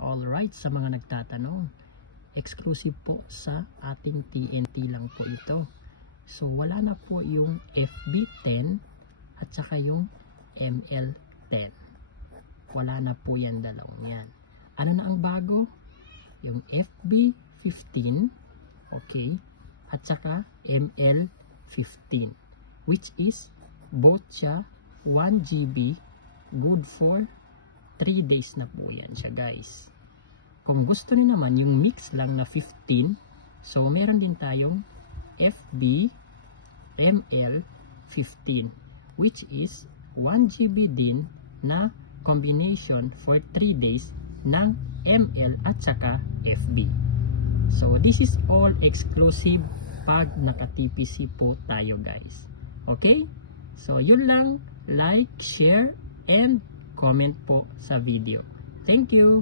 Alright, sa mga nagtatanong, exclusive po sa ating TNT lang po ito. So wala na po yung FB10 at saka yung ML10. Wala na po yan, dalawang yan. Ano na ang bago? Yung FB15, okay, at saka ML15, which is both siya 1 GB, good for 3 days na po yan siya, guys. Kung gusto niyo naman yung mix lang na 15, so meron din tayong FB ML15, which is 1 GB din na combination for 3 days ng ML at saka FB. So this is all exclusive pag naka-TPC po tayo, guys. Okay? So yun lang, like, share, and comment po sa video. Thank you!